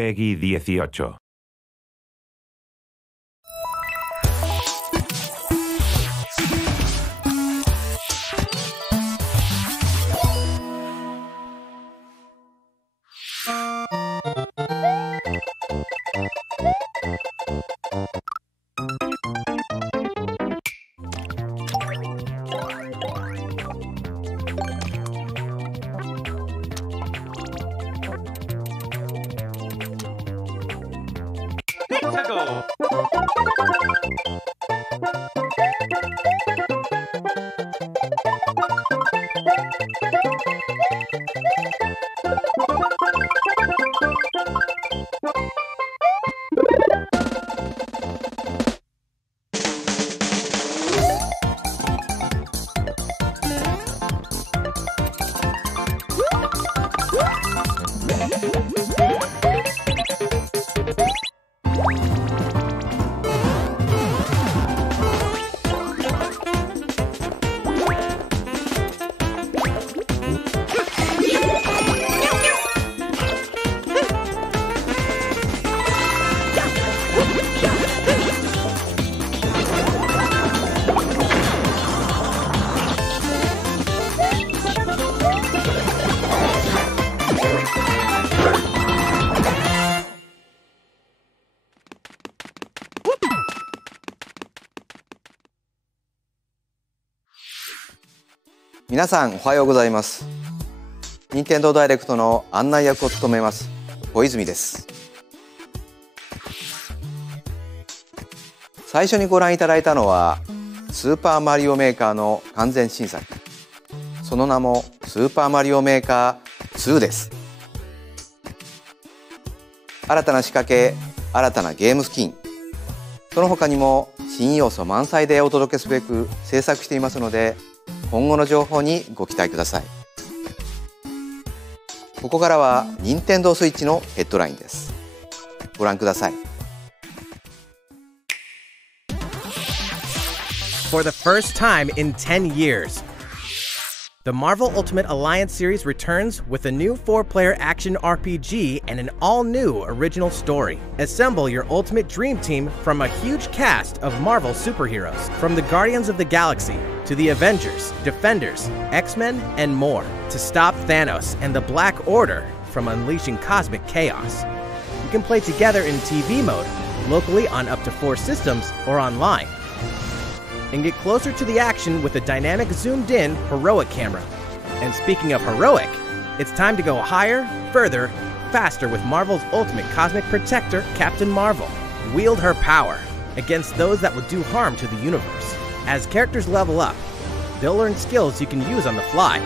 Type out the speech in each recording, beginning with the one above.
Peggy 18.皆さんおはようございます。任天堂ダイレクトの案内役を務めます小泉です。最初にご覧いただいたのはスーパーマリオメーカーの完全新作、その名もスーパーマリオメーカー2です。新たな仕掛け、新たなゲームスキン、その他にも新要素満載でお届けすべく制作していますので、今後の情報にご期待ください。ここからは任天堂スイッチのヘッドラインです。ご覧ください。For the first time in 10 years, the Marvel Ultimate Alliance series returns with a new 4-player action RPG and an all-new original story. Assemble your ultimate dream team from a huge cast of Marvel superheroes, from the Guardians of the Galaxy to the Avengers, Defenders, X-Men, and more, to stop Thanos and the Black Order from unleashing cosmic chaos. You can play together in TV mode, locally on up to 4 systems, or online, and get closer to the action with a dynamic zoomed-in heroic camera. And speaking of heroic, it's time to go higher, further, faster with Marvel's ultimate cosmic protector, Captain Marvel. Wield her power against those that will do harm to the universe. As characters level up, they'll learn skills you can use on the fly.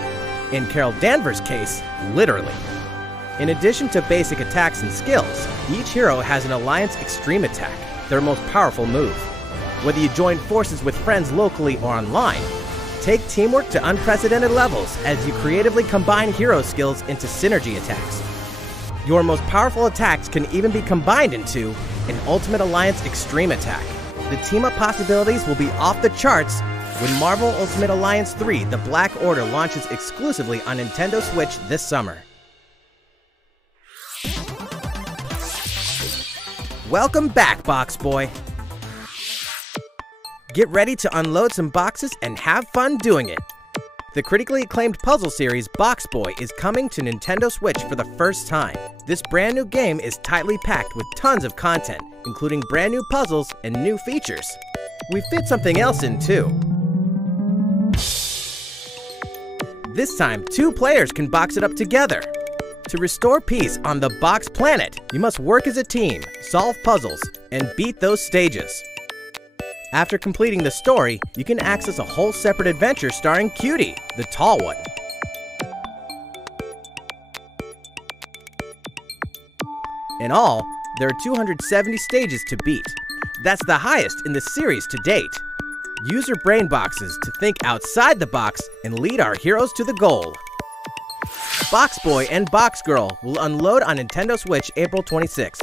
In Carol Danvers' case, literally. In addition to basic attacks and skills, each hero has an Alliance Extreme Attack, their most powerful move. Whether you join forces with friends locally or online, take teamwork to unprecedented levels as you creatively combine hero skills into synergy attacks. Your most powerful attacks can even be combined into an Ultimate Alliance Extreme Attack. The team-up possibilities will be off the charts when Marvel Ultimate Alliance 3: The Black Order launches exclusively on Nintendo Switch this summer. Welcome back, Box Boy! Get ready to unload some boxes and have fun doing it! The critically acclaimed puzzle series Box Boy is coming to Nintendo Switch for the first time. This brand new game is tightly packed with tons of content, including brand new puzzles and new features. We fit something else in too. This time, 2 players can box it up together. To restore peace on the Box Planet, you must work as a team, solve puzzles, and beat those stages. After completing the story, you can access a whole separate adventure starring Cutie, the tall one. In all, there are 270 stages to beat. That's the highest in the series to date. Use your brain boxes to think outside the box and lead our heroes to the goal. Box Boy and Box Girl will unload on Nintendo Switch April 26th.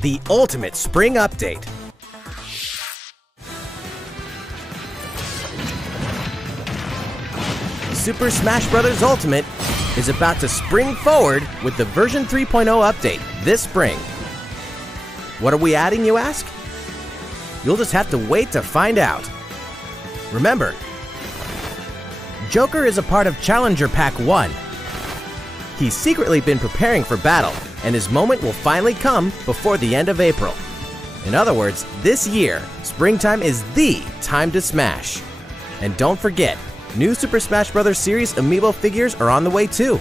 The Ultimate Spring Update. Super Smash Bros. Ultimate is about to spring forward with the version 3.0 update this spring. What are we adding, you ask? You'll just have to wait to find out. Remember, Joker is a part of Challenger Pack 1. He's secretly been preparing for battle, and his moment will finally come before the end of April. In other words, this year, springtime is the time to smash. And don't forget, new Super Smash Bros. Series amiibo figures are on the way too.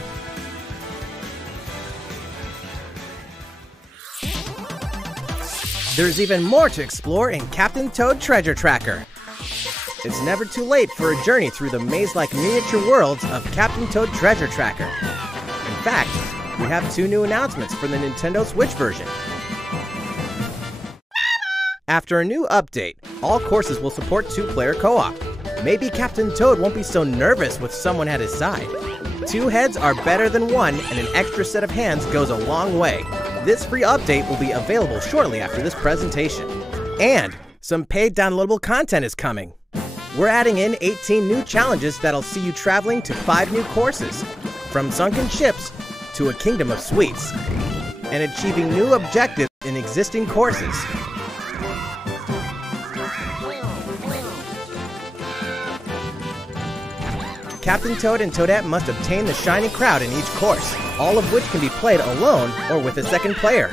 There's even more to explore in Captain Toad Treasure Tracker. It's never too late for a journey through the maze-like miniature worlds of Captain Toad Treasure Tracker. In fact, we have 2 new announcements for the Nintendo Switch version. After a new update, all courses will support 2-player co-op. Maybe Captain Toad won't be so nervous with someone at his side. 2 heads are better than 1, and an extra set of hands goes a long way. This free update will be available shortly after this presentation. And some paid downloadable content is coming. We're adding in 18 new challenges that'll see you traveling to 5 new courses, from sunken ships to a kingdom of sweets, and achieving new objectives in existing courses. Captain Toad and Toadette must obtain the shiny crowd in each course, all of which can be played alone or with a second player.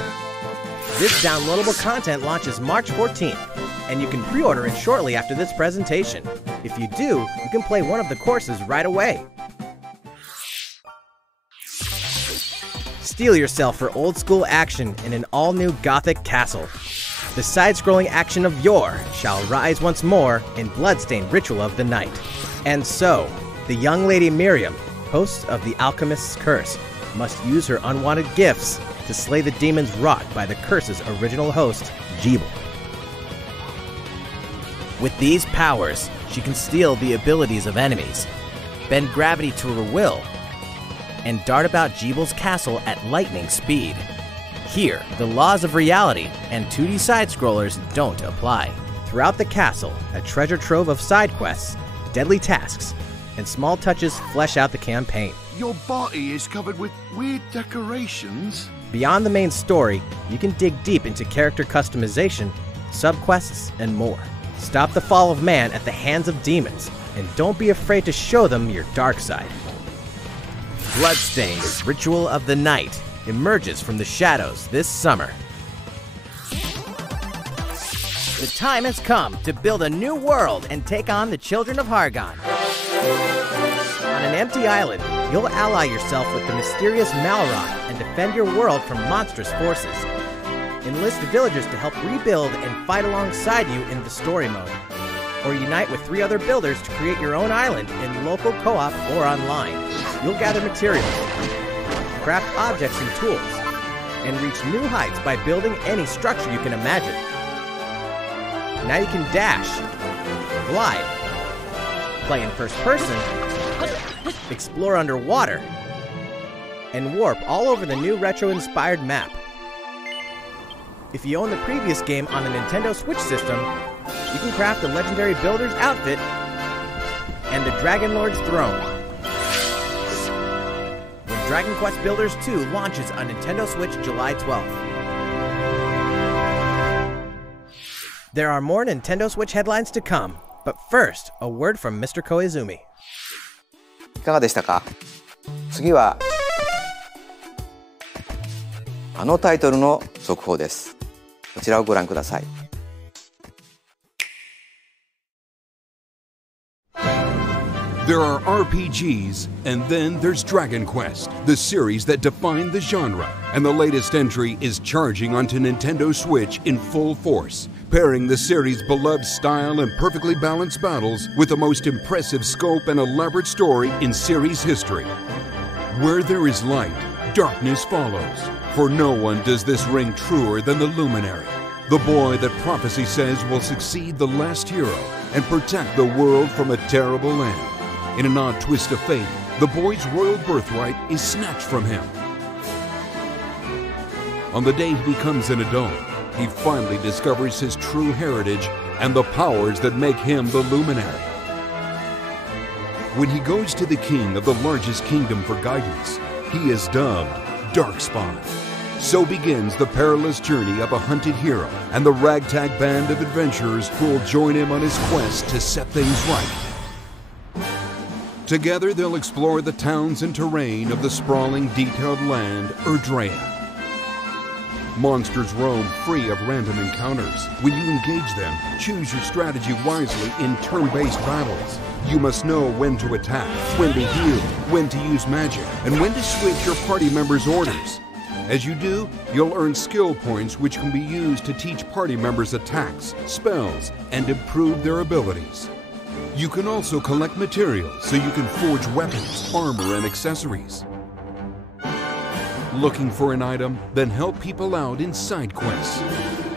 This downloadable content launches March 14th, and you can pre-order it shortly after this presentation. If you do, you can play one of the courses right away. Steel yourself for old-school action in an all-new Gothic castle. The side-scrolling action of yore shall rise once more in bloodstained ritual of the night. And so, the young lady Miriam, host of the Alchemist's Curse, must use her unwanted gifts to slay the demons wrought by the curse's original host, Jeeble. With these powers, she can steal the abilities of enemies, bend gravity to her will, and dart about Jeeble's castle at lightning speed. Here, the laws of reality and 2D side-scrollers don't apply. Throughout the castle, a treasure trove of side quests, deadly tasks, and small touches flesh out the campaign. Your body is covered with weird decorations. Beyond the main story, you can dig deep into character customization, subquests, and more. Stop the fall of man at the hands of demons, and don't be afraid to show them your dark side. Bloodstained Ritual of the Night emerges from the shadows this summer. The time has come to build a new world and take on the children of Hargon. On an empty island, you'll ally yourself with the mysterious Malroth and defend your world from monstrous forces. Enlist villagers to help rebuild and fight alongside you in the story mode. Or unite with 3 other builders to create your own island in local co-op or online. You'll gather materials, craft objects and tools, and reach new heights by building any structure you can imagine. Now you can dash, glide, play in first person, explore underwater, and warp all over the new retro-inspired map. If you own the previous game on the Nintendo Switch system, you can craft the legendary builder's outfit and the Dragon Lord's throne. When Dragon Quest Builders 2 launches on Nintendo Switch July 12th. There are more Nintendo Switch headlines to come, but first, a word from Mr. Koizumi. いかがでしたか？次はあのタイトルの速報です。こちらをご覧ください。There are RPGs, and then there's Dragon Quest, the series that defined the genre. And the latest entry is charging onto Nintendo Switch in full force, pairing the series' beloved style and perfectly balanced battles with the most impressive scope and elaborate story in series history. Where there is light, darkness follows. For no one does this ring truer than the Luminary, the boy that prophecy says will succeed the last hero and protect the world from a terrible end. In an odd twist of fate, the boy's royal birthright is snatched from him. On the day he becomes an adult, he finally discovers his true heritage and the powers that make him the Luminary. When he goes to the king of the largest kingdom for guidance, he is dubbed Darkspawn. So begins the perilous journey of a hunted hero and the ragtag band of adventurers who will join him on his quest to set things right. Together they'll explore the towns and terrain of the sprawling, detailed land Erdrea. Monsters roam free of random encounters. When you engage them, choose your strategy wisely in turn-based battles. You must know when to attack, when to heal, when to use magic, and when to switch your party members' orders. As you do, you'll earn skill points which can be used to teach party members attacks, spells, and improve their abilities. You can also collect materials so you can forge weapons, armor, and accessories. Looking for an item? Then help people out in side quests.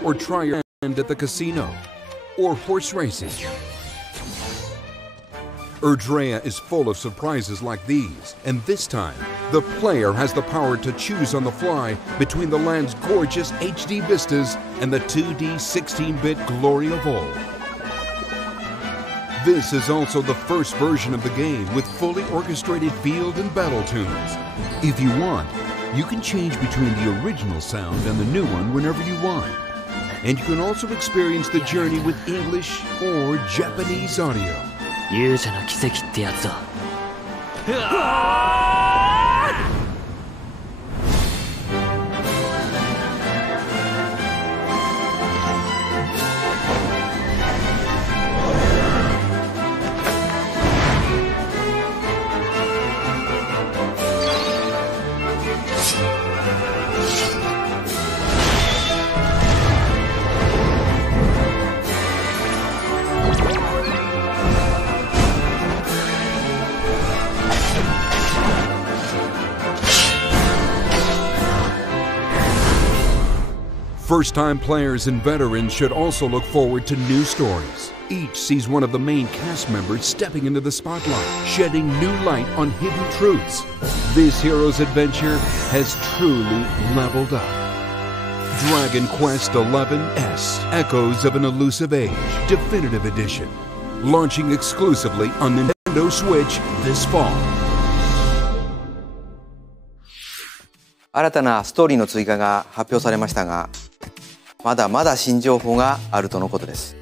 Or try your hand at the casino. Or horse racing. Erdrea is full of surprises like these, and this time, the player has the power to choose on the fly between the land's gorgeous HD vistas and the 2D 16-bit glory of old. This is also the first version of the game with fully orchestrated field and battle tunes. If you want, you can change between the original sound and the new one whenever you want. And you can also experience the journey with English or Japanese audio. 勇者の奇跡ってやつだ。 First-time players and veterans should also look forward to new stories. Each sees one of the main cast members stepping into the spotlight, shedding new light on hidden truths. This hero's adventure has truly leveled up. Dragon Quest XI Echoes of an Elusive Age Definitive Edition. Launching exclusively on Nintendo Switch this fall. 新たなストーリーの追加が発表されましたが、まだまだ新情報があるとのことです。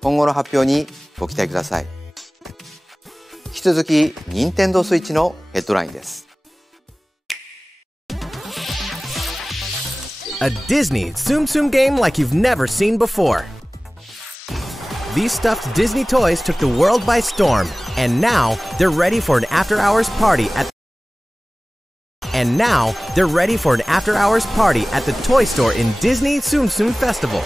今後の発表にご期待ください。引き続き、Nintendo Switch のヘッドラインです。A Disney Tsum Tsum game like you've never seen before. These stuffed Disney toys took the world by storm, and now they're ready for an after-hours party at the toy store in Disney Tsum Tsum Festival.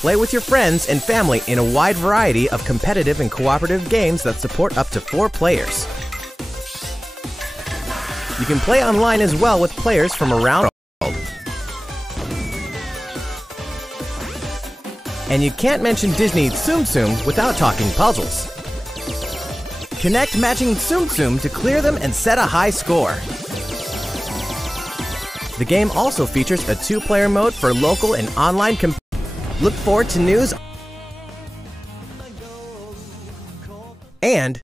Play with your friends and family in a wide variety of competitive and cooperative games that support up to 4 players. You can play online as well with players from around the world. And you can't mention Disney Tsum Tsum without talking puzzles. Connect matching Tsum Tsum to clear them and set a high score. The game also features a 2-player mode for local and online Look forward to news. And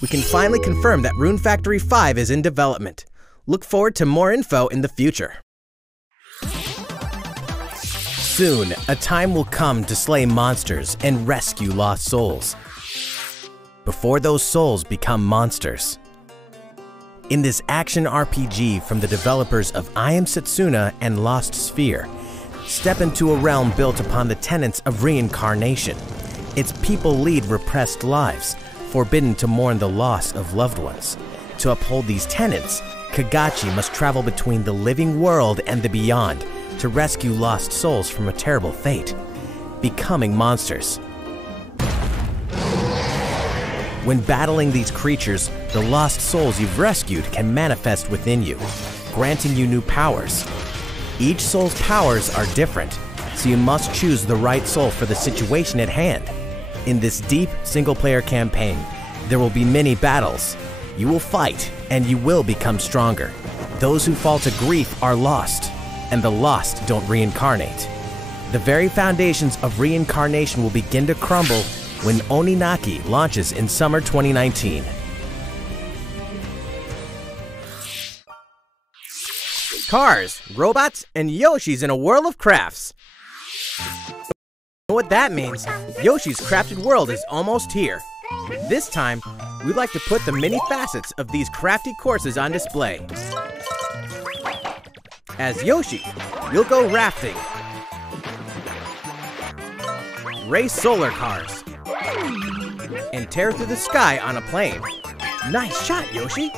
we can finally confirm that Rune Factory 5 is in development. Look forward to more info in the future. Soon, a time will come to slay monsters and rescue lost souls, before those souls become monsters. In this action RPG from the developers of I Am Setsuna and Lost Sphere, step into a realm built upon the tenets of reincarnation. Its people lead repressed lives, forbidden to mourn the loss of loved ones. To uphold these tenets, Kagachi must travel between the living world and the beyond, to rescue lost souls from a terrible fate, becoming monsters. When battling these creatures, the lost souls you've rescued can manifest within you, granting you new powers. Each soul's powers are different, so you must choose the right soul for the situation at hand. In this deep single-player campaign, there will be many battles. You will fight, and you will become stronger. Those who fall to grief are lost, and the lost don't reincarnate. The very foundations of reincarnation will begin to crumble when Oninaki launches in summer 2019. Cars, robots, and Yoshis in a world of crafts. You know what that means? Yoshi's Crafted World is almost here. This time, we'd like to put the many facets of these crafty courses on display. As Yoshi, you'll go rafting, race solar cars, and tear through the sky on a plane. Nice shot, Yoshi!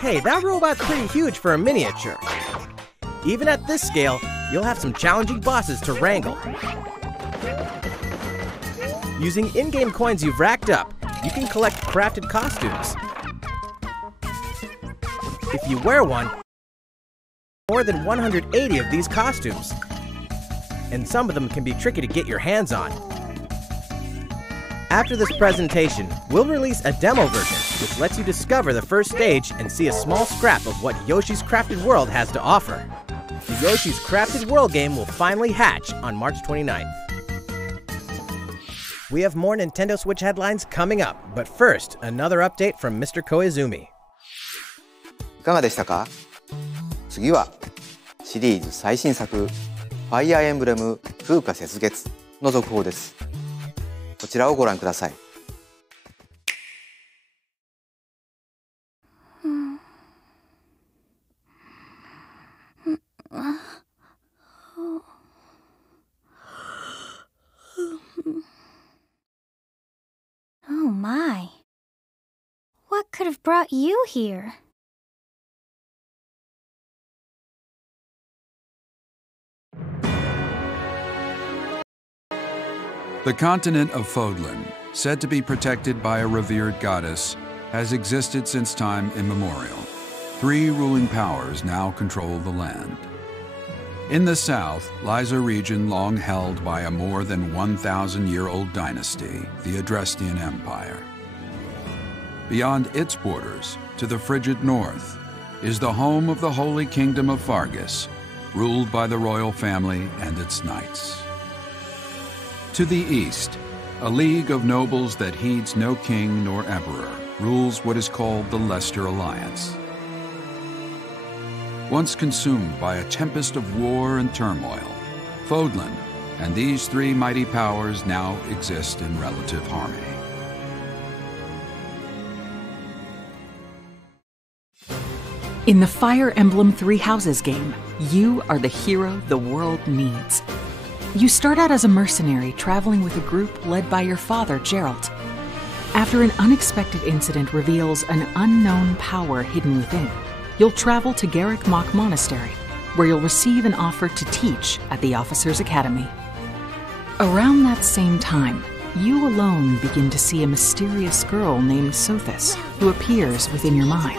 Hey, that robot's pretty huge for a miniature. Even at this scale, you'll have some challenging bosses to wrangle. Using in-game coins you've racked up, you can collect crafted costumes. If you wear one, more than 180 of these costumes. And some of them can be tricky to get your hands on. After this presentation, we'll release a demo version, which lets you discover the first stage and see a small scrap of what Yoshi's Crafted World has to offer. The Yoshi's Crafted World game will finally hatch on March 29th. We have more Nintendo Switch headlines coming up, but first, another update from Mr. Koizumi. いかがでしたか？次はシリーズ最新作ファイアーエンブレム風化雪月の続報です。こちらをご覧ください。Oh my. What could have brought you here? The continent of Fodlan, said to be protected by a revered goddess, has existed since time immemorial. 3 ruling powers now control the land. In the south lies a region long held by a more than 1,000-year-old dynasty, the Adrestian Empire. Beyond its borders, to the frigid north, is the home of the Holy Kingdom of Fargus, ruled by the royal family and its knights. To the east, a league of nobles that heeds no king nor emperor rules what is called the Leicester Alliance. Once consumed by a tempest of war and turmoil, Fodlan and these 3 mighty powers now exist in relative harmony. In the Fire Emblem Three Houses game, you are the hero the world needs. You start out as a mercenary traveling with a group led by your father, Geralt. After an unexpected incident reveals an unknown power hidden within, you'll travel to Garrick Mach Monastery, where you'll receive an offer to teach at the Officers' Academy. Around that same time, you alone begin to see a mysterious girl named Sothis, who appears within your mind.